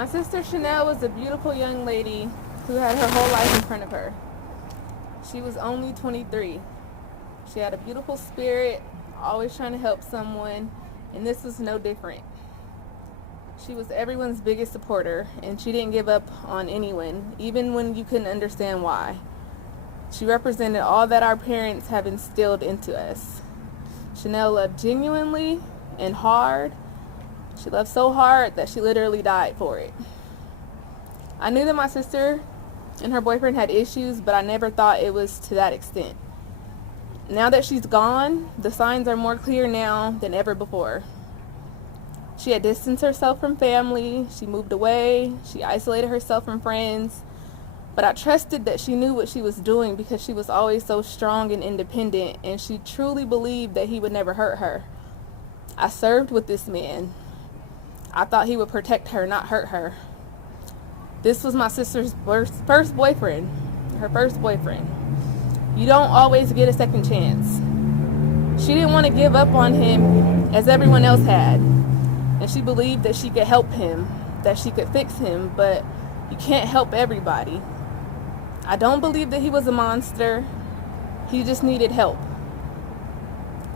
My sister Chanel was a beautiful young lady who had her whole life in front of her. She was only 23. She had a beautiful spirit, always trying to help someone, and this was no different. She was everyone's biggest supporter, and she didn't give up on anyone, even when you couldn't understand why. She represented all that our parents have instilled into us. Chanel loved genuinely and hard. She loved so hard that she literally died for it. I knew that my sister and her boyfriend had issues, but I never thought it was to that extent. Now that she's gone, the signs are more clear now than ever before. She had distanced herself from family, she moved away, she isolated herself from friends, but I trusted that she knew what she was doing because she was always so strong and independent, and she truly believed that he would never hurt her. I served with this man. I thought he would protect her, not hurt her. This was my sister's first boyfriend, her first boyfriend. You don't always get a second chance. She didn't want to give up on him as everyone else had, and she believed that she could help him, that she could fix him, but you can't help everybody. I don't believe that he was a monster. He just needed help.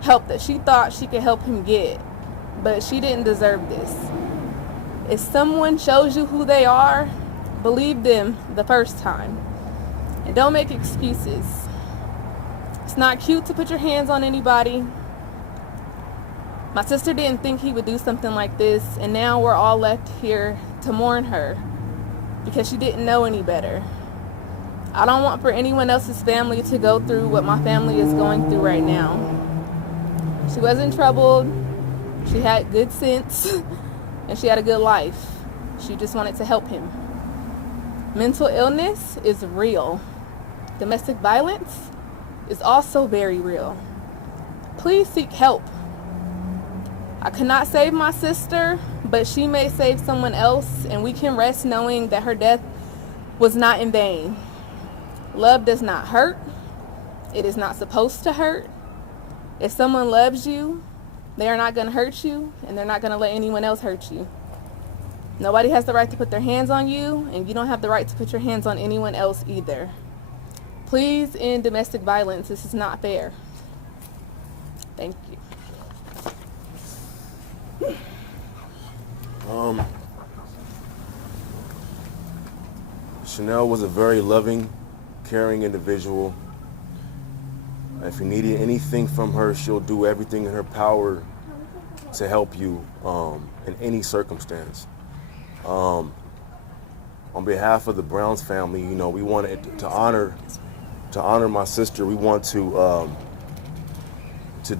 Help that she thought she could help him get, but she didn't deserve this. If someone shows you who they are, believe them the first time. And don't make excuses. It's not cute to put your hands on anybody. My sister didn't think he would do something like this, and now we're all left here to mourn her because she didn't know any better. I don't want for anyone else's family to go through what my family is going through right now. She wasn't troubled. She had good sense. And she had a good life. She just wanted to help him. Mental illness is real. Domestic violence is also very real. Please seek help. I could not save my sister, but she may save someone else, and we can rest knowing that her death was not in vain. Love does not hurt. It is not supposed to hurt. If someone loves you, they are not going to hurt you, and they're not going to let anyone else hurt you. Nobody has the right to put their hands on you, and you don't have the right to put your hands on anyone else either. Please end domestic violence. This is not fair. Thank you. Chanel was a very loving, caring individual. If you needed anything from her, she'll do everything in her power to help you in any circumstance. On behalf of the Browns family, you know, we wanted to honor my sister. We want to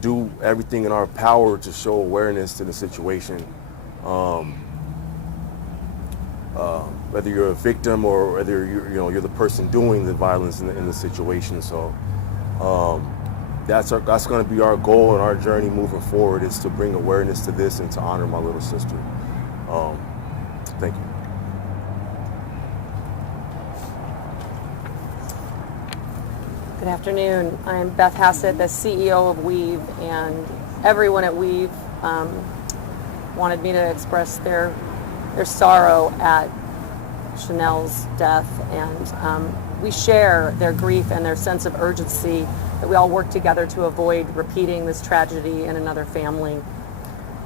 do everything in our power to show awareness to the situation. Whether you're a victim or whether you're the person doing the violence in the situation. So that's going to be our goal and our journey moving forward, is to bring awareness to this and to honor my little sister. Thank you. Good afternoon. I'm Beth Hassett, the CEO of Weave, and everyone at Weave wanted me to express their sorrow at Chanel's death, and we share their grief and their sense of urgency that we all work together to avoid repeating this tragedy in another family.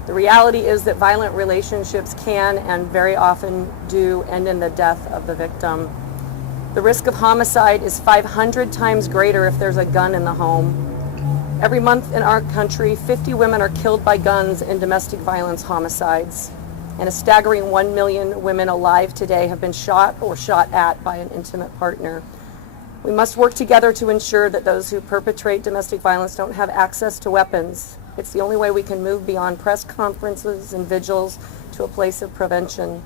The reality is that violent relationships can and very often do end in the death of the victim. The risk of homicide is 500 times greater if there's a gun in the home. Every month in our country, 50 women are killed by guns in domestic violence homicides. And a staggering 1 million women alive today have been shot or shot at by an intimate partner. We must work together to ensure that those who perpetrate domestic violence don't have access to weapons. It's the only way we can move beyond press conferences and vigils to a place of prevention.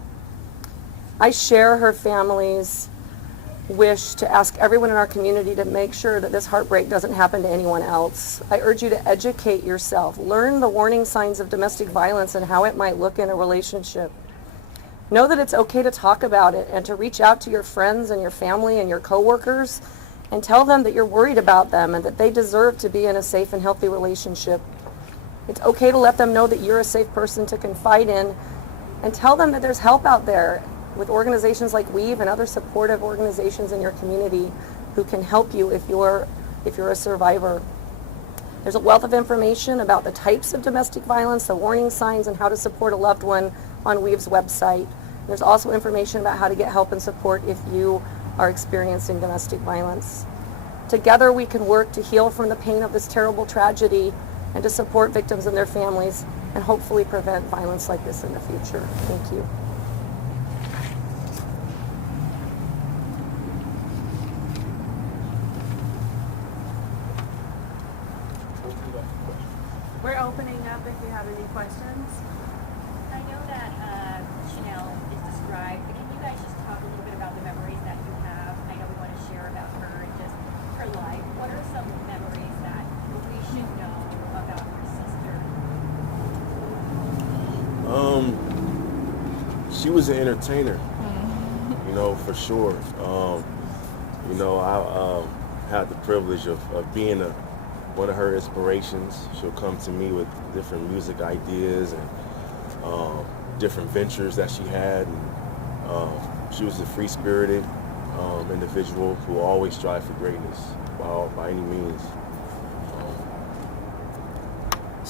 I share her family's wish to ask everyone in our community to make sure that this heartbreak doesn't happen to anyone else. I urge you to educate yourself. Learn the warning signs of domestic violence and how it might look in a relationship. Know that it's okay to talk about it and to reach out to your friends and your family and your coworkers and tell them that you're worried about them and that they deserve to be in a safe and healthy relationship. It's okay to let them know that you're a safe person to confide in, and tell them that there's help out there. with organizations like Weave and other supportive organizations in your community who can help you if you're a survivor. There's a wealth of information about the types of domestic violence, the warning signs, and how to support a loved one on Weave's website. There's also information about how to get help and support if you are experiencing domestic violence. Together we can work to heal from the pain of this terrible tragedy and to support victims and their families and hopefully prevent violence like this in the future. Thank you. We're opening up if you have any questions. I know that Chanel is described, but can you guys just talk a little bit about the memories that you have? I know we want to share about her and just her life. What are some memories that we should know about your sister? She was an entertainer, you know, for sure. You know, I had the privilege of being one of her inspirations. She'll come to me with different music ideas and different ventures that she had. And, she was a free-spirited individual who always strived for greatness by any means.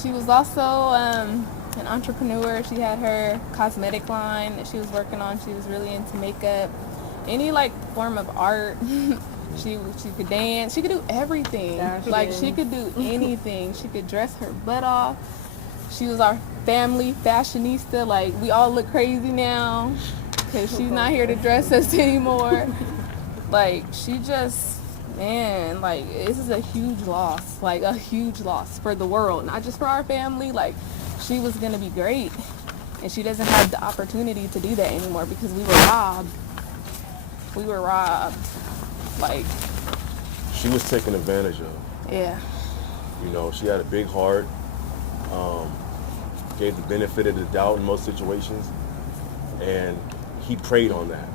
She was also an entrepreneur. She had her cosmetic line that she was working on. She was really into makeup, any like form of art. She could dance. She could do everything. Like she could do anything. She could dress her butt off. She was our family fashionista. Like we all look crazy now because she's not here to dress us anymore. Like she just, man, like this is a huge loss. Like a huge loss for the world, not just for our family. Like she was gonna be great, and she doesn't have the opportunity to do that anymore because we were robbed. We were robbed. Like She was taken advantage of. Yeah. You know, she had a big heart, gave the benefit of the doubt in most situations, and he preyed on that,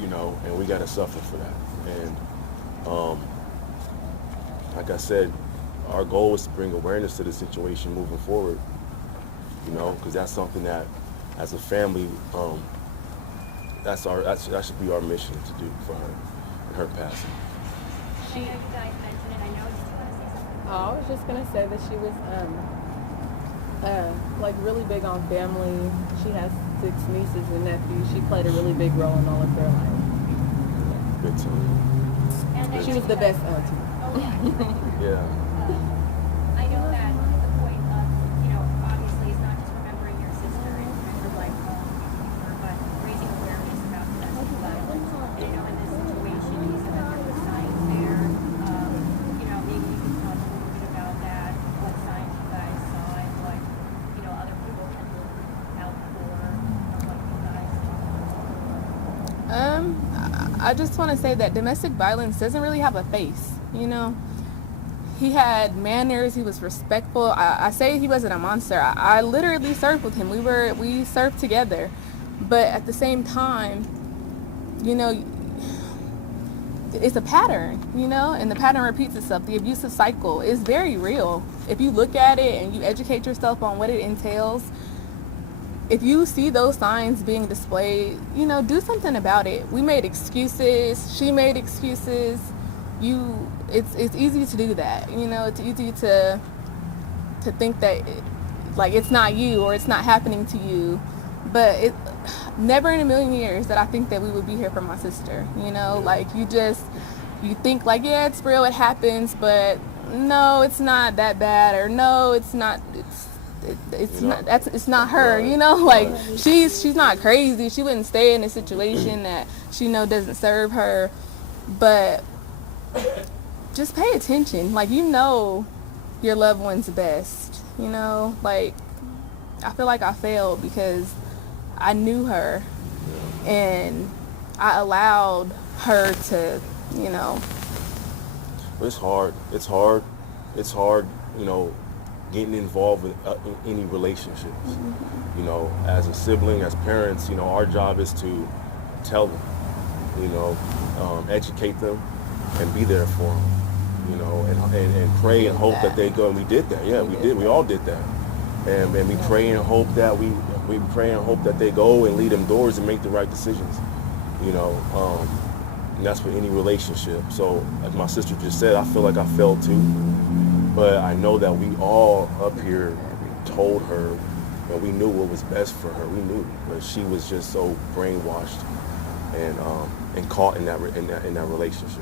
you know, and we got to suffer for that. And like I said, our goal is to bring awareness to the situation moving forward, you know, because that's something that, as a family, that should be our mission to do for her and her passing. I know you guys mentioned it. I know. Did you want to say something? I was just gonna say that she was like really big on family. She has 6 nieces and nephews. She played a really big role in all of their life. Big time. And then She was the best auntie. Oh yeah. Yeah. I know that the point of, you know, obviously it's not just remembering your sister and her life but raising awareness about domestic violence. And I know in this situation you said that there were signs there. You know, maybe you can talk a little bit about that, what signs you guys saw and what, you know, other people can look out for what you guys saw. I just want to say that domestic violence doesn't really have a face, you know. He had manners. He was respectful. I say he wasn't a monster. I literally surfed with him. We surfed together, but at the same time, you know, it's a pattern, you know, and the pattern repeats itself. The abusive cycle is very real. If you look at it and you educate yourself on what it entails, if you see those signs being displayed, you know, do something about it. We made excuses. She made excuses. It's easy to do that, you know. It's easy to think that like it's not you or it's not happening to you, but it never in a million years that I think that we would be here for my sister, you know. Like you think like, yeah, it's real, it happens, but no, it's not that bad, or no, it's not, it's not her, you know. Like she's not crazy. She wouldn't stay in a situation that she know doesn't serve her, but just pay attention. Like, you know your loved one's best, you know. Like I feel like I failed because I knew her and I allowed her to, you know. It's hard, you know, getting involved with any relationships. You know, as a sibling, as parents, you know, our job is to tell them, you know, educate them and be there for them, you know, and pray and hope that they go. And we did that. Yeah, we did. We all did that. And we pray and hope that we we pray and hope that they go and lead them doors and make the right decisions, you know. And that's with any relationship. So like my sister just said, I feel like I failed too, but I know that we all up here told her and we knew what was best for her. We knew, but she was just so brainwashed and caught in that relationship.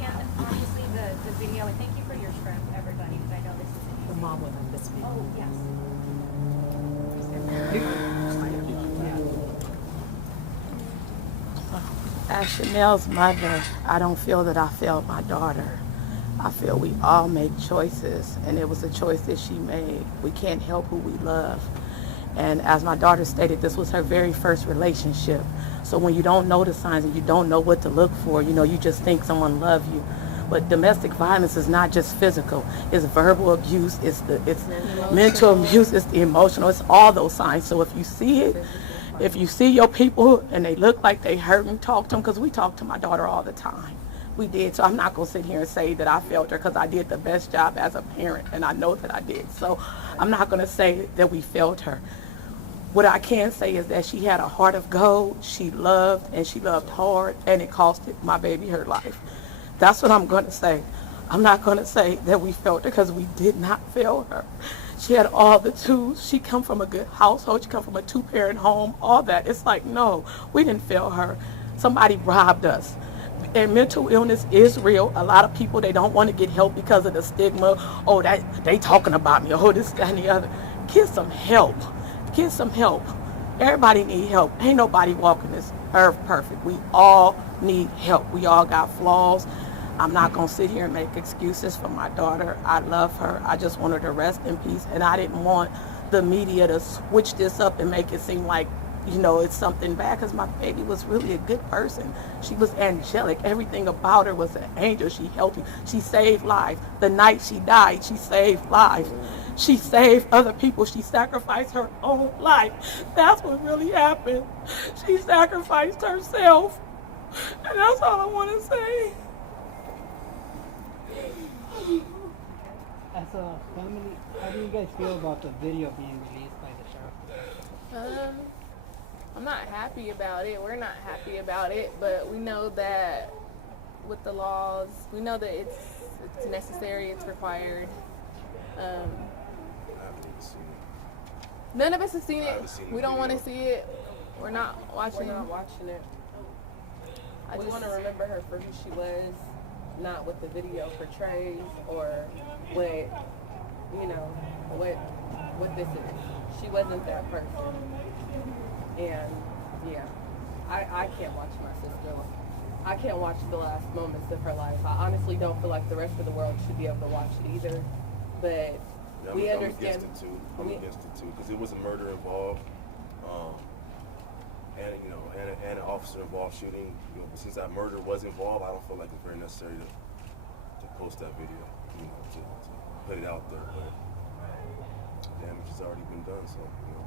And obviously the video, and thank you for your script, everybody, because I know this is amazing. The mom was in this video. Oh, yes. As Chanel's mother, I don't feel that I failed my daughter. I feel we all make choices, and it was a choice that she made. We can't help who we love. And as my daughter stated, this was her very first relationship. So when you don't know the signs and you don't know what to look for, you know, you just think someone loves you. But domestic violence is not just physical. It's verbal abuse, it's mental abuse, it's the emotional, it's all those signs. So if you see it, if you see your people and they look like they hurting, talk to them, because we talk to my daughter all the time. We did, so I'm not going to sit here and say that I failed her, because I did the best job as a parent, and I know that I did. So I'm not going to say that we failed her. What I can say is that she had a heart of gold. She loved, and she loved hard, and it costed my baby her life. That's what I'm going to say. I'm not going to say that we failed her, because we did not fail her. She had all the tools. She come from a good household. She come from a two-parent home, all that. It's like, no, we didn't fail her. Somebody robbed us. And mental illness is real. A lot of people, they don't want to get help because of the stigma. Oh, that they talking about me. Oh, this, that, and the other. Get some help. Get some help. Everybody need help. Ain't nobody walking this earth perfect. We all need help. We all got flaws. I'm not going to sit here and make excuses for my daughter. I love her. I just want her to rest in peace. And I didn't want the media to switch this up and make it seem like, you know, it's something bad, because my baby was really a good person. She was angelic. Everything about her was an angel. She helped you. She saved lives. The night she died, she saved lives. She saved other people. She sacrificed her own life. That's what really happened. She sacrificed herself. And that's all I want to say. As a family, how do you guys feel about the video being released by the sheriff? I'm not happy about it. We're not happy about it, but we know that with the laws, we know that it's necessary, it's required. None of us have seen it. We don't want to see it. We're not watching We're not watching it. We want to remember her for who she was, not what the video portrays or what, you know, what this is. She wasn't that person. And yeah, I can't watch my sister. I can't watch the last moments of her life. I honestly don't feel like the rest of the world should be able to watch it either. But we understand. I'm against it too, because it was a murder involved, and you know, and an officer involved shooting. You know, since that murder was involved, I don't feel like it's very necessary to post that video. You know, to put it out there. But the damage has already been done, so you know,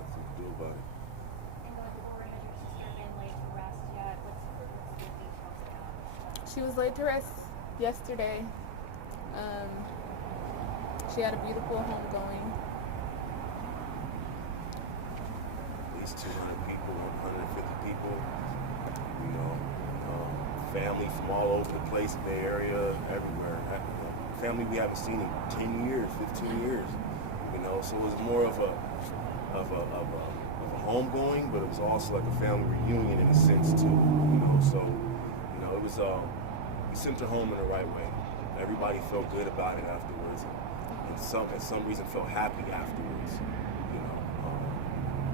nothing to do about it. And going forward, has your sister been laid to rest yet? What's the details of that? She was laid to rest yesterday. She had a beautiful homegoing. At least 200 people, 150 people, you know, family from all over the place, Bay Area, everywhere. Family we haven't seen in 10 years, 15 years, you know, so it was more of a homegoing, but it was also like a family reunion in a sense too, you know, so, you know, it was, we sent her home in the right way. Everybody felt good about it afterwards, and some reason felt happy afterwards, you know.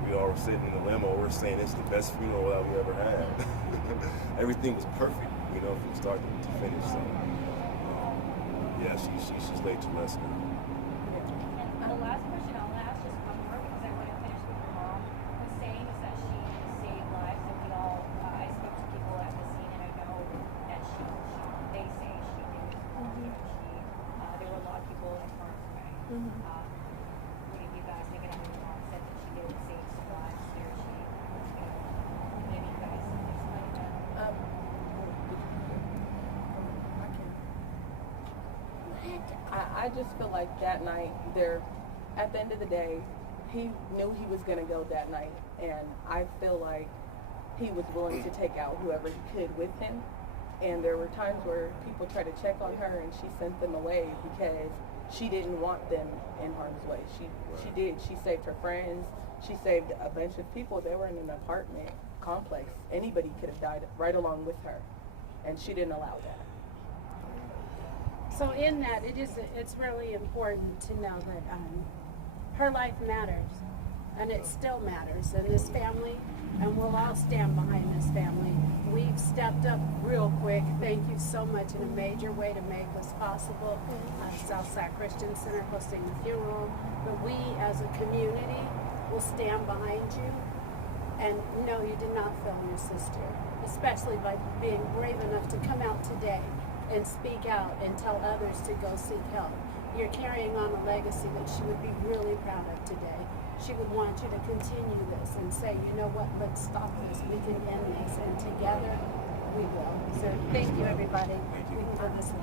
We all were sitting in the limo, we're saying it's the best funeral that we ever had. Everything was perfect, you know, from start to finish, so, yeah, she's laid to rest now. And the last question I'll ask, just one more, because I want to finish with your mom, was saying is that she saved lives, and we all, I spoke to people at the scene, and I know that they say she did. There were a lot of people in harm's way. You guys, thinking of your mom said that she did save some lives there. Maybe you guys explain that. I just feel like that night, at the end of the day, he knew he was going to go that night, and I feel like he was willing to take out whoever he could with him. And there were times where people tried to check on her, and she sent them away because she didn't want them in harm's way. She did. She saved her friends. She saved a bunch of people. They were in an apartment complex. Anybody could have died right along with her, and she didn't allow that. So in that, it's really important to know that her life matters, and it still matters. And this family, and we'll all stand behind this family. We've stepped up real quick. Thank you so much in a major way to make this possible. Southside Christian Center hosting the funeral. But we as a community will stand behind you. And no, you did not fail your sister, especially by being brave enough to come out today and speak out and tell others to go seek help. You're carrying on a legacy that she would be really proud of today. She would want you to continue this and say, you know what, let's stop this, we can end this, and together we will. So thank you, everybody. We can go this way.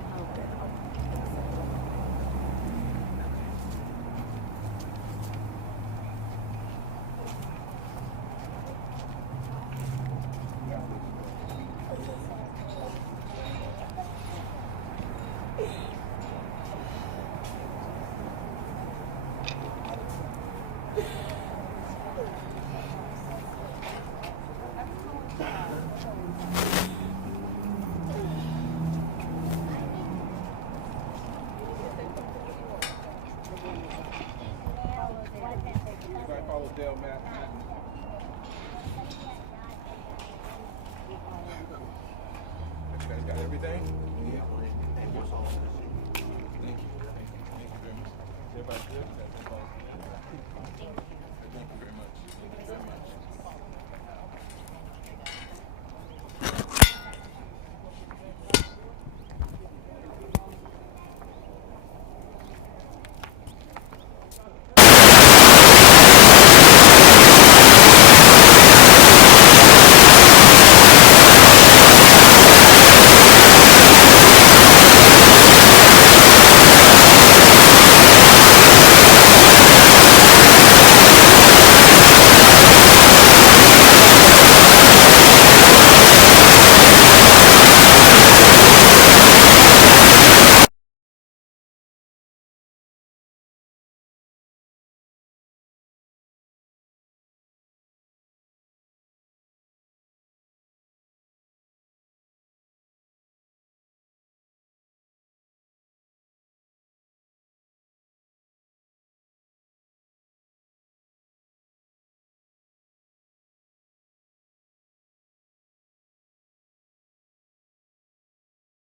You guys got everything? Yeah. Thank you. Thank you very much. Everybody good?